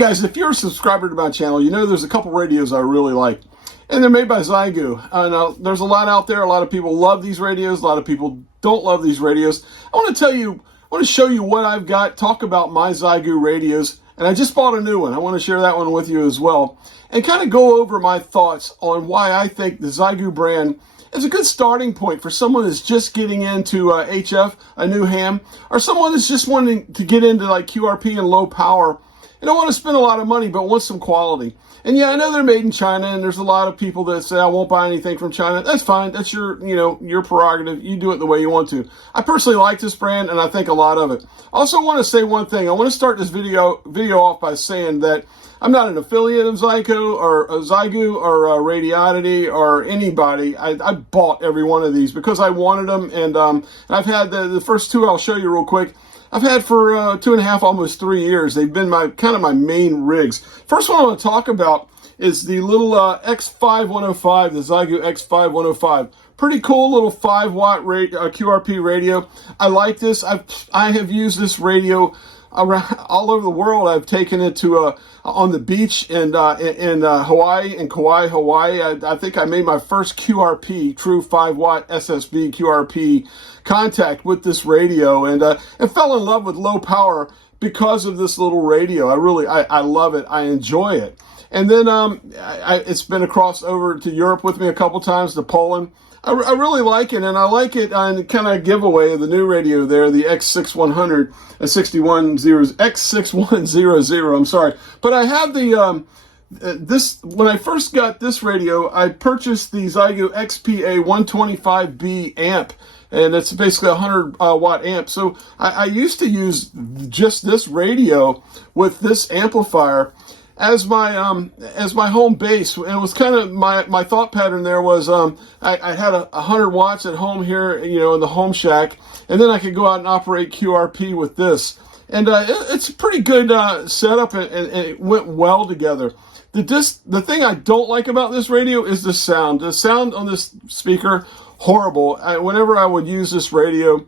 guys, if you're a subscriber to my channel, you know there's a couple radios I really like. And they're made by Xiegu. Now, there's a lot out there. A lot of people love these radios. A lot of people don't love these radios. I want to show you what I've got, talk about my Xiegu radios. And I just bought a new one. I want to share that one with you as well. And kind of go over my thoughts on why I think the Xiegu brand is a good starting point for someone that's just getting into HF, a new ham, or someone that's just wanting to get into like QRP and low power and don't want to spend a lot of money but want some quality. And yeah, I know they're made in China, and there's a lot of people that say I won't buy anything from China. That's fine. That's your, your prerogative. You do it the way you want to. I personally like this brand, and I think a lot of it. I also want to say one thing. I want to start this video off by saying that I'm not an affiliate of Xiegu or Radioddity or anybody. I bought every one of these because I wanted them, and I've had the first two I'll show you real quick. I've had for 2.5, almost 3 years. They've been my main rigs. First one I want to talk about is the little X6100, the Xiegu X6100. Pretty cool little 5-watt QRP radio. I like this. I have used this radio around all over the world. I've taken it to on the beach in Hawaii, in Kauai, Hawaii. I think I made my first QRP, true 5-watt SSB QRP contact with this radio, and fell in love with low power because of this little radio. I love it. I enjoy it. And then it's been across over to Europe with me a couple times, to Poland. I really like it, and I like it on kind of giveaway of the new radio there, the X6100, X6100, I'm sorry. But I have the, when I first got this radio, I purchased the Xiegu XPA 125B amp, and it's basically a 100-watt amp. So I used to use just this radio with this amplifier as my home base. And it was kind of my thought pattern there was I had 100 watts at home here, in the home shack, and then I could go out and operate QRP with this. And it's a pretty good setup, and it went well together. The thing I don't like about this radio is the sound. The sound on this speaker, horrible. Whenever I would use this radio,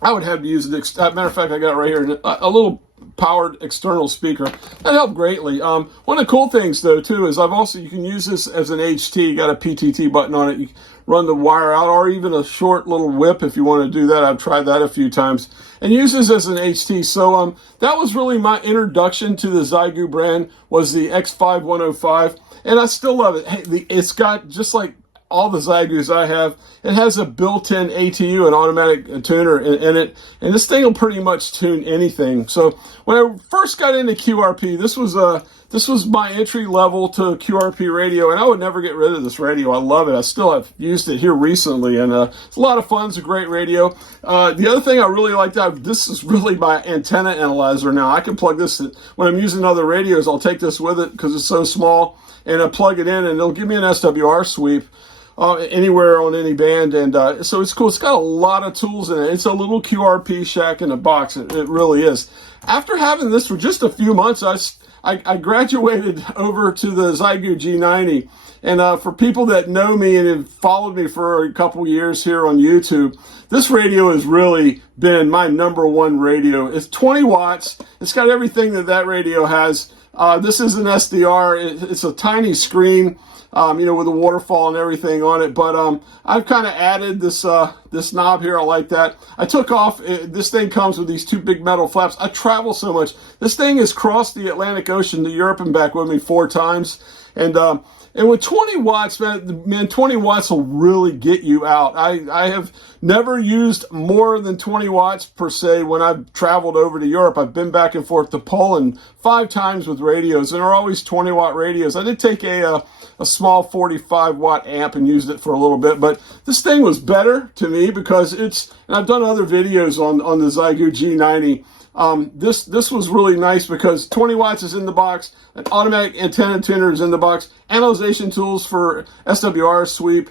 I would have to use matter of fact, I got it right here, a little powered external speaker. That helped greatly. One of the cool things though too is you can use this as an HT. You got a PTT button on it. You run the wire out, or even a short little whip if you want to do that. I've tried that a few times, and use this as an HT. So that was really my introduction to the Xiegu brand, was the X5100, and I still love it. Hey, it's got, just like all the Xiegus I have, it has a built-in ATU, an automatic tuner in it, and this thing will pretty much tune anything. So when I first got into QRP, this was my entry level to QRP radio, and I would never get rid of this radio. I love it. I still have used it here recently, and it's a lot of fun. It's a great radio. The other thing I really like, this is really my antenna analyzer now. I can plug this when I'm using other radios. I'll take this with it because it's so small, and I plug it in, and it'll give me an SWR sweep anywhere on any band, and so it's cool. It's got a lot of tools in it. It's a little QRP shack in a box. It really is. After having this for just a few months, I graduated over to the Xiegu G90, and for people that know me and have followed me for a couple years here on YouTube, this radio has really been my #1 radio. It's 20 watts. It's got everything that radio has. This is an SDR. It's a tiny screen, with a waterfall and everything on it. But I've kind of added this knob here. I like that. I took off. This thing comes with these two big metal flaps. I travel so much. This thing has crossed the Atlantic Ocean to Europe and back with me 4 times. And with 20 watts, man, 20 watts will really get you out. I have never used more than 20 watts per se when I've traveled over to Europe. I've been back and forth to Poland 5 times with radios, and they're always 20-watt radios. I did take a small 45-watt amp and used it for a little bit, but this thing was better to me because and I've done other videos on the Xiegu G90. This was really nice because 20 watts is in the box, an automatic antenna tuner is in the box, analyzation tools for SWR sweep,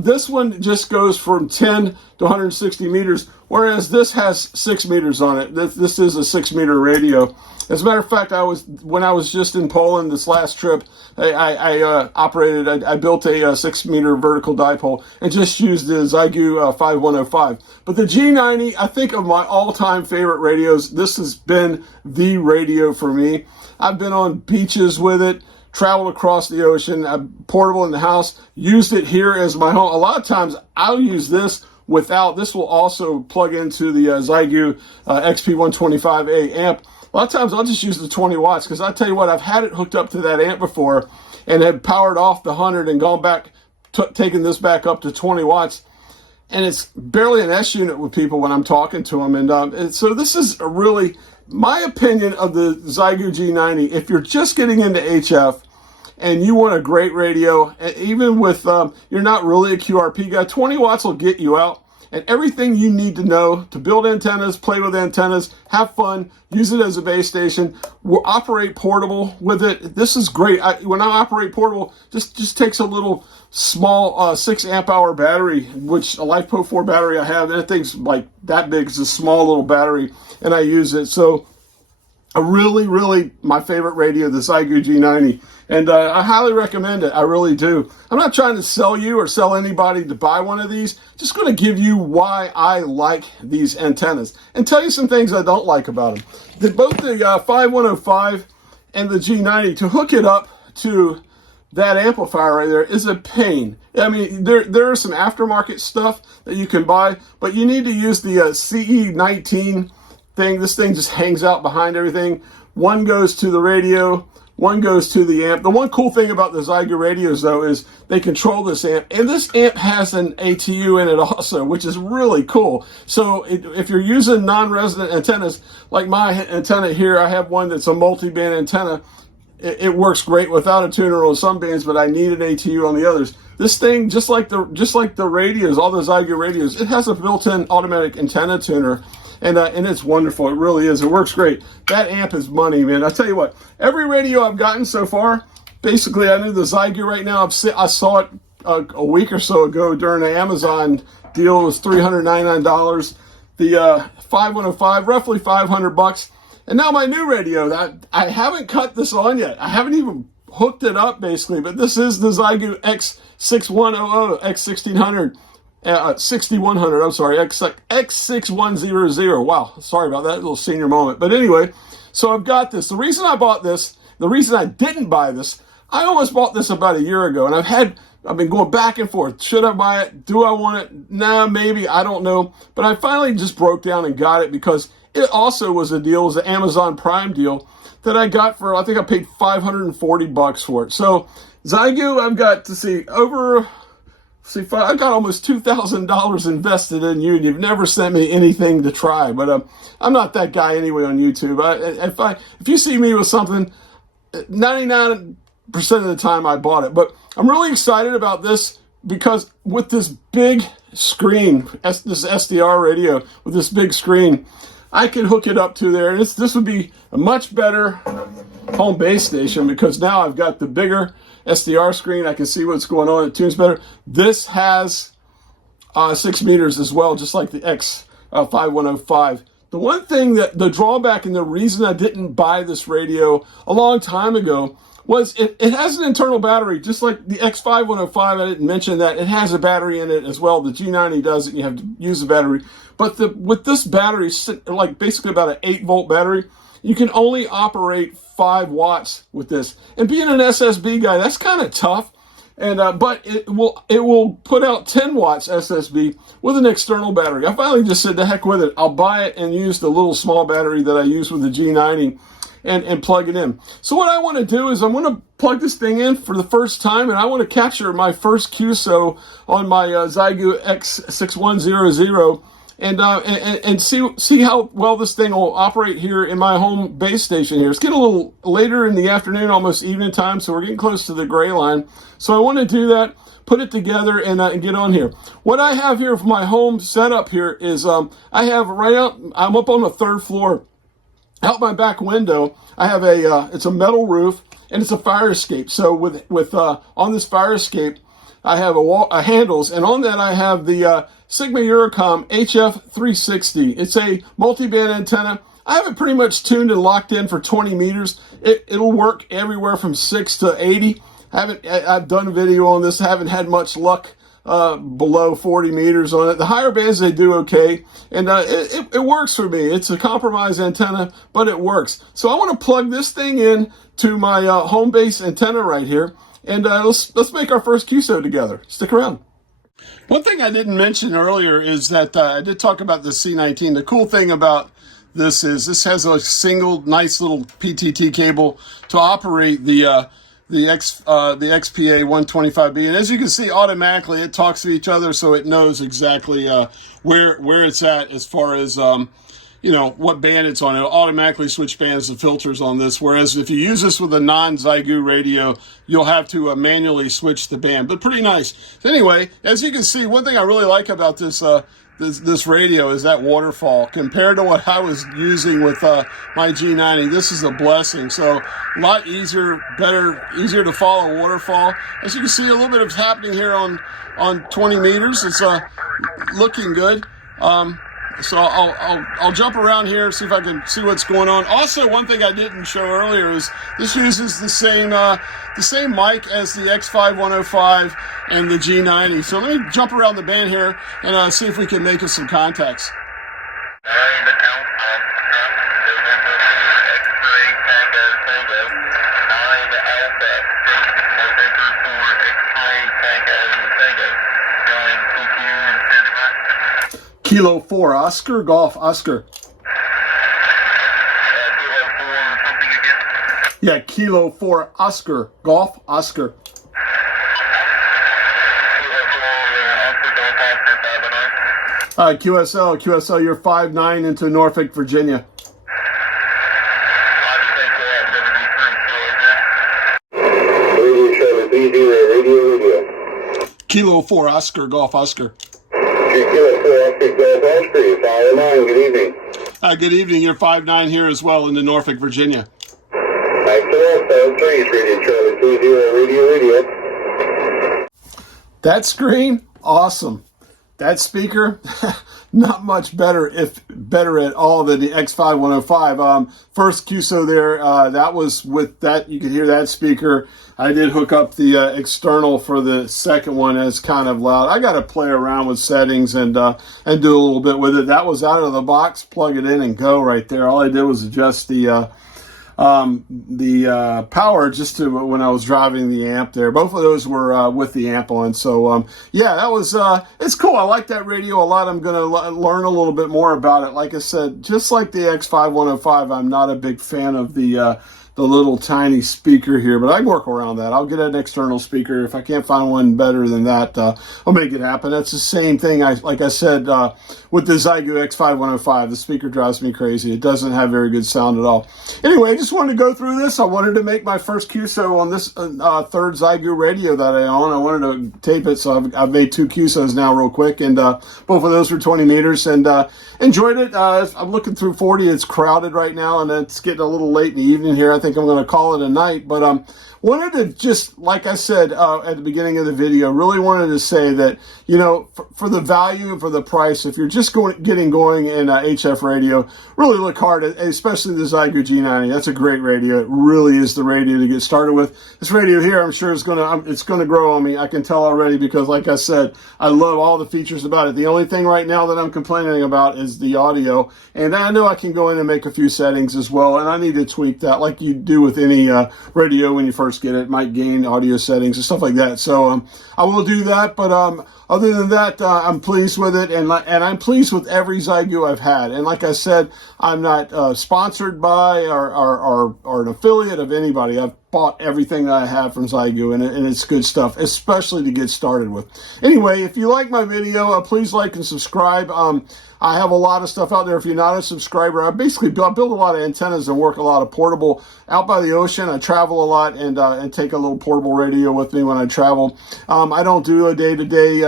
This one just goes from 10 to 160 meters, whereas this has 6 meters on it. This is a 6-meter radio. As a matter of fact, when I was just in Poland this last trip, I built a 6-meter vertical dipole and just used the Xiegu 5105. But the G90, I think of my all-time favorite radios, this has been the radio for me. I've been on beaches with it, traveled across the ocean, portable in the house, used it here as my home. A lot of times I'll use this without. This will also plug into the Xiegu XP125A amp. A lot of times I'll just use the 20 watts because I tell you what, I've had it hooked up to that amp before and had powered off the 100 and gone back, taking this back up to 20 watts. And it's barely an S unit with people when I'm talking to them. And so this is really my opinion of the Xiegu G90. If you're just getting into HF and you want a great radio, even with, you're not really a QRP guy, 20 watts will get you out. And everything you need to know to build antennas, play with antennas, have fun, use it as a base station, operate portable with it. This is great. When I operate portable, just takes a little small 6 amp hour battery, which a LifePro 4 battery I have. That thing's like that big. It's a small little battery, and I use it. So really, my favorite radio, the Xiegu G90. And I highly recommend it. I really do. I'm not trying to sell you or sell anybody to buy one of these. Just going to give you why I like these antennas and tell you some things I don't like about them. Both the 5105 and the G90, to hook it up to that amplifier right there is a pain. I mean, there are some aftermarket stuff that you can buy, but you need to use the CE19 thing. This thing just hangs out behind everything. One goes to the radio, one goes to the amp. The one cool thing about the Xiegu radios, though, is they control this amp. And this amp has an ATU in it also, which is really cool. So if you're using non-resident antennas, like my antenna here, I have one that's a multi-band antenna. It works great without a tuner on some bands, but I need an ATU on the others. This thing, just like the radios, all the Xiegu radios, it has a built-in automatic antenna tuner. And it's wonderful. It really is. It works great. That amp is money, man. I tell you what, every radio I've gotten so far, basically I knew the Xiegu right now. I saw it a week or so ago during the Amazon deal. It was $399. The 5105, roughly $500. And now my new radio, I haven't cut this on yet. I haven't even hooked it up, basically. But this is the Xiegu X6100, X1600. 6100, I'm sorry, X6100. Wow, sorry about that, little senior moment. But anyway, so I've got this. The reason I bought this, the reason I didn't buy this, I almost bought this about a year ago, and I've been going back and forth. Should I buy it? Do I want it? Nah, maybe, I don't know. But I finally just broke down and got it because it also was a deal, it was an Amazon Prime deal that I got for, I think I paid $540 for it. So Xiegu, I've got to see I got almost $2,000 invested in you, and you've never sent me anything to try. But I'm not that guy anyway on YouTube. If you see me with something, 99% of the time I bought it. But I'm really excited about this because with this big screen, this SDR radio with this big screen, I can hook it up to there. And this would be a much better home base station because now I've got the bigger SDR screen. I can see what's going on. It tunes better. This has 6 meters as well, just like the X5105. The one thing that the drawback and the reason I didn't buy this radio a long time ago was it has an internal battery, just like the X5105. I didn't mention that. It has a battery in it as well. The G90 does it. You have to use the battery. But with this battery, like basically about an 8-volt battery, you can only operate 5 watts with this. And being an SSB guy, that's kind of tough. And but it will put out 10 watts SSB with an external battery. I finally just said, the heck with it. I'll buy it and use the little small battery that I use with the G90 and plug it in. So what I want to do is I'm going to plug this thing in for the first time, and I want to capture my first QSO on my Xiegu X6100 and see how well this thing will operate here in my home base station here. It's getting a little later in the afternoon, almost evening time, so we're getting close to the gray line. So I want to do that, put it together, and get on here. What I have here for my home setup here is I'm up on the 3rd floor. Out my back window, I have it's a metal roof, and it's a fire escape. So with on this fire escape, I have a handles, and on that I have the Sigma Eurocom HF360. It's a multi-band antenna. I have it pretty much tuned and locked in for 20 meters. It'll work everywhere from 6 to 80. I've done a video on this. I haven't had much luck below 40 meters on it. The higher bands, they do okay, and it works for me. It's a compromised antenna, but it works. So I want to plug this thing in to my home base antenna right here, and let's make our first QSO together. Stick around. One thing I didn't mention earlier is that I did talk about the C19. The cool thing about this is this has a single nice little PTT cable to operate the XPA 125B, and as you can see, automatically it talks to each other, so it knows exactly where it's at as far as what band it's on. It'll automatically switch bands and filters on this, whereas if you use this with a non-Xiegu radio, you'll have to manually switch the band. But pretty nice. So anyway, as you can see, one thing I really like about this this radio is that waterfall. Compared to what I was using with my G90, this is a blessing. So a lot easier, easier to follow waterfall. As you can see, a little bit of happening here on 20 meters. It's looking good. So I'll jump around here, see if I can see what's going on. Also, one thing I didn't show earlier is this uses the same mic as the X5100 and the G90. So let me jump around the band here and see if we can make some contacts. Kilo 4, Oscar, Golf, Oscar. Yeah, Kilo 4, Oscar, Golf, Oscar. QSL, you're 5'9" into Norfolk, Virginia. Kilo 4, Oscar, Golf, Oscar. Good evening. Good evening. You're 5'9" here as well into Norfolk, Virginia. Radio. That screen, awesome. That speaker, not much better, if better at all, than the X5100. First QSO there, that was with that, you could hear that speaker. I did hook up the external for the second one, and it's kind of loud. I got to play around with settings and do a little bit with it. That was out of the box, plug it in and go right there. All I did was adjust the power just to when I was driving the amp there. Both of those were with the amp on. So yeah, that was it's cool. I like that radio a lot. I'm going to learn a little bit more about it. Like I said, just like the X5100, I'm not a big fan of the little tiny speaker here, but I can work around that. I'll get an external speaker. If I can't find one better than that, I'll make it happen. That's the same thing, like I said, with the Xiegu X5100. The speaker drives me crazy. It doesn't have very good sound at all. Anyway, I just wanted to go through this. I wanted to make my first QSO on this third Xiegu radio that I own. I wanted to tape it, so I've made 2 QSOs now real quick, and both of those were 20 meters, and enjoyed it. I'm looking through 40. It's crowded right now, and it's getting a little late in the evening here. I think I'm going to call it a night, but wanted to just, like I said at the beginning of the video, really wanted to say that, for the value and for the price, if you're just getting going in HF radio, really look hard at, especially the Xiegu G90. That's a great radio. It really is the radio to get started with. This radio here, I'm sure it's going to grow on me. I can tell already, because like I said, I love all the features about it. The only thing right now that I'm complaining about is the audio, and I know I can go in and make a few settings as well, and I need to tweak that like you do with any radio when you first get it. It might gain audio settings and stuff like that. So I will do that, but other than that, I'm pleased with it, and I'm pleased with every Xiegu I've had. And like I said, I'm not sponsored by or an affiliate of anybody. I've bought everything that I have from Xiegu, and it's good stuff, especially to get started with. Anyway, if you like my video, please like and subscribe. I have a lot of stuff out there. If you're not a subscriber, I build a lot of antennas and work a lot of portable out by the ocean. I travel a lot and take a little portable radio with me when I travel. I don't do a day-to-day,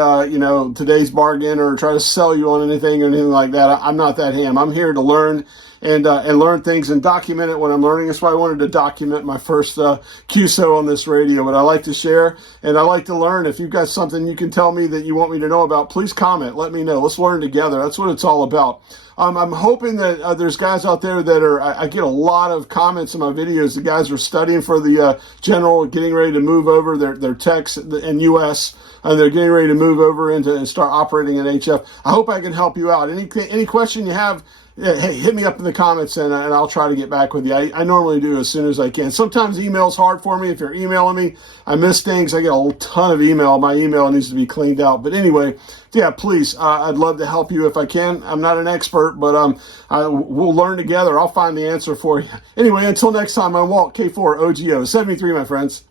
today's bargain or try to sell you on anything or anything like that. I'm not that ham. I'm here to learn and learn things and document it when I'm learning. That's why I wanted to document my first QSO on this radio. But I like to share and I like to learn. If you've got something you can tell me that you want me to know about, please comment. Let me know. Let's learn together. That's what it's all about. I'm hoping that there's guys out there that are, I get a lot of comments in my videos. The guys are studying for the general, getting ready to move over their techs in U.S., they're getting ready to move over and start operating in HF. I hope I can help you out. Any question you have, hey, hit me up in the comments and I'll try to get back with you. I normally do as soon as I can. Sometimes email's hard for me. If you're emailing me, I miss things. I get a ton of email. My email needs to be cleaned out. But anyway, yeah, please, I'd love to help you if I can. I'm not an expert, but we'll learn together. I'll find the answer for you. Anyway, until next time, I'm Walt, K4OGO 73, my friends.